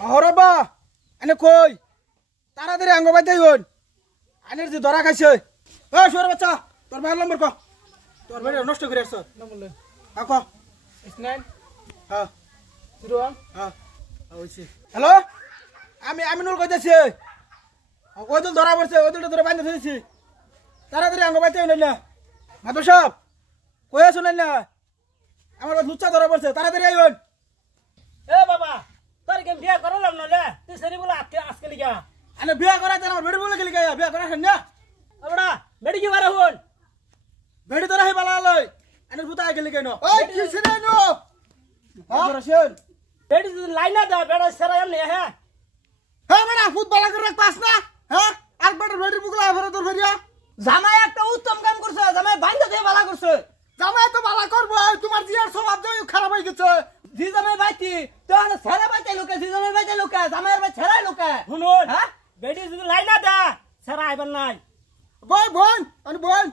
হরবা এনে কই তাড়াতাড়ি আঙ্গ বাইতে হন আনের যে ধরা খাইছে ও শুয়ার বাচ্চা তোর ভাই নম্বর ক তোর ভাই নষ্ট করে আসছ নম্বর লে ক 9 হ্যাঁ 01 হ্যাঁ হইছে হ্যালো আমি আমিনুল কইতাছি ওই দল ধরা পড়ছে ওই দলটা ধরে বাইন্ধে ফেলেছি তাড়াতাড়ি আঙ্গ বাইতে হন না মাদর সাহেব কই শুনেন না আমার লুচ্চা ধরা পড়ছে তাড়াতাড়ি আইন এ বাবা তোর কেন বিয়া করলাম না লে তুই সরি বলে আজকে লিগা আনে বিয়া করাতে আমার বেড়ি বলে গেলি গায়া বিয়া করা খান না এবড়া মেডি কি বারে হন বেড়ি ধরা হে বালা লই আনে বুতা গেলি কেন ওই কি ছিনে নো হ্যাঁ রশন মেডি লাইনা দা বেড়া সেরা এমনি হ্যাঁ হ্যাঁ বেড়া ফুটবল করে রাখ পাস না হ্যাঁ আর বেড়ি বেড়ি বুকলা ভরে তোর ভরিয়া জামাই একটা উত্তম কাম করছে জামাই বাইন্দা দিয়ে ভালো করছে জামাই তো ভালো করবো তোমার জিয়ার স্বভাব যে খারাপ হয়ে গেছে জি জামাই বাইতি তো সেরা বাইতে লোকে জি জামাই বাইতে লোকে জামাইয়ের বাই সেরাই লোকে শুনুন হ্যাঁ বেডি যদি লাইনা দা সেরা আইবার নাই বল বল আরে বল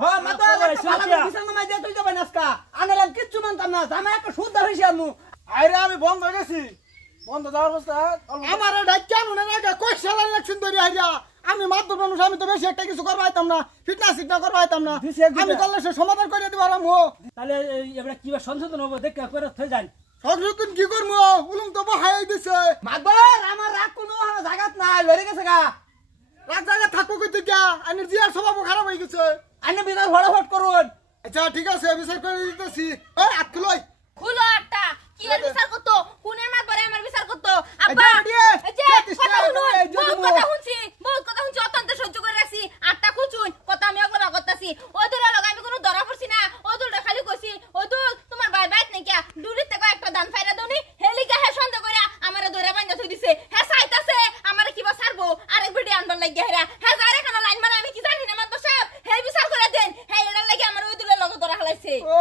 হ্যাঁ মাতো বিছান নামাই দিয়ে তুই যাবে নাস্কা আনালাম কিচ্ছু মানতাম না জামাই একটা সুদ হইছে আমু আরে আমি বন্ধ হয়ে গেছি বন্ধ যাওয়ার অবস্থা আমার ডাক্তার নুনে না কই সালা ইলেকশন ধরে আইয়া আমি মাত্র মানুষ আমি তো বেশি একটা কিছু করবা আইতাম না ফিটনেস সিটনা করবা আইতাম না আমি করলে সে সমাধান করে দিতে পারলাম ও তাহলে এবারে কি সংশোধন হবে দেখ করে থই যান সংশোধন কি করবো উলুম তো বহাই দিছে মাতবার আমার রাগ কোনো জায়গাত নাই লড়ে গেছে গা রাগ জায়গা থাকবো কইতে গিয়া আইনের জিয়ার স্বভাব খারাপ হয়ে গেছে আইনে বিনা ফটাফট করুন আচ্ছা ঠিক আছে বিচার করে দিতেছি এই আট লই খুলো আটটা কি এর বিচার করতো কোনে মাতবারে আমার বিচার করতো আব্বা এই যে কথা শুনুন বহুত কথা শুনছি অত্যন্ত সহ্য করে রাখছি আটটা খুচুন কথা আমি অগলা করতেছি ওই দূরে লগা আমি কোনো ধরা পড়ছি না ওই দূরটা খালি কইছি ওই দূর তোমার ভাই বাইত নাই কিয়া ডুলিতে কয়েকটা দান ফাইরা দউনি হেলিকা হে সন্দেহ করে আমারে ধরে বাইন্ধা থই দিছে হে চাইতাছে আমারে কিবা ছাড়বো আরেক ভিডিও আনবার লাগিয়া হেরা হে যারে কেন লাইন মানে আমি কি জানি না মাতব সাহেব হে বিচার করে দেন হে এটার লাগি আমার ওই দূরে লগে ধরা হালাইছে ও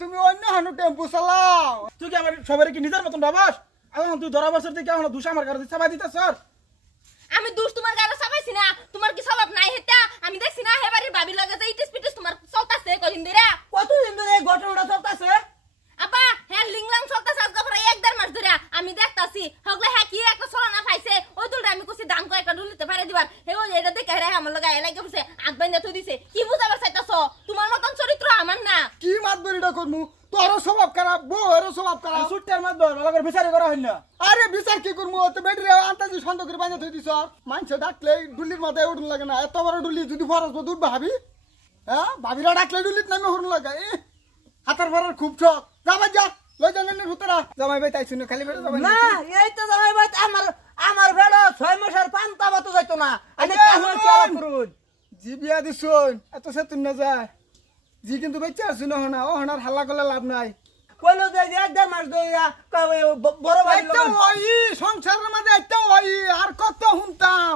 তুমি অন্য হানু টেম্পু চালাও তুই কি আমার সবারে কি নিজের মতন ভাবাস এখন তুই ধরা বছর থেকে আমার দুষ আমার কাছে চাপাই দিতে স্যার আমি দুষ তোমার গায়ে চাপাইছি না তোমার কি স্বভাব নাই হেতা আমি দেখছি না হে বাড়ির ভাবি লাগে যে ইটিস পিটিস তোমার চলতাছে কদিন ধরে কতদিন ধরে এই ঘটনাটা চলতেছে আপা হে লিংলাং চলতাছে আজকে প্রায় 1.5 মাস ধরে আমি দেখতাছি হগলে হে কি একটা ছলনা খাইছে ওই দুলটা আমি কইছি দাম কয়েকটা ডুলিতে পারে দিবার হে ওই এটা দেখে রে আমার লাগা এলাকে বসে আগ বাইন্দা থই দিছে কি বুঝাবার চাইতাছ তোমার মতন চরিত্র আমার না কি মাত বড়িটা করমু তোর স্বভাব খারাপ বউর স্বভাব খারাপ সুট্টার মাত ধর ভালো করে বিচার করা হয় না আরে বিচার কি করমু তো বেডরে আন্তাজি সন্দেহ করে বাইন্দা থই দিছ মানছে ডাকলে ডুলির মাথায় উঠুন লাগে না এত বড় ডুলি যদি ফরস দুধ ভাবি হ্যাঁ ভাবিরা ডাকলে ডুলিত নামে হরুন লাগে হাতার ভরার খুব শখ যাবা যা লই জানেন ভুতরা জামাই ভাই তাই শুনে খালি বেড়ে যাবেন না এই তো জামাই ভাই আমার বেড়া 6 মাসের পান্তা মতো যাইতো না আমি কাজ করুন জি বিয়া দিছুন এত সে তুই না যায় জি কিন্তু বেঁচে আছো না হনা ও হনার হাল্লা করলে লাভ নাই কইলো যে 1.5 মাস ধইরা বড় ভাই সংসারের মধ্যে একটা ওই আর কত শুনতাম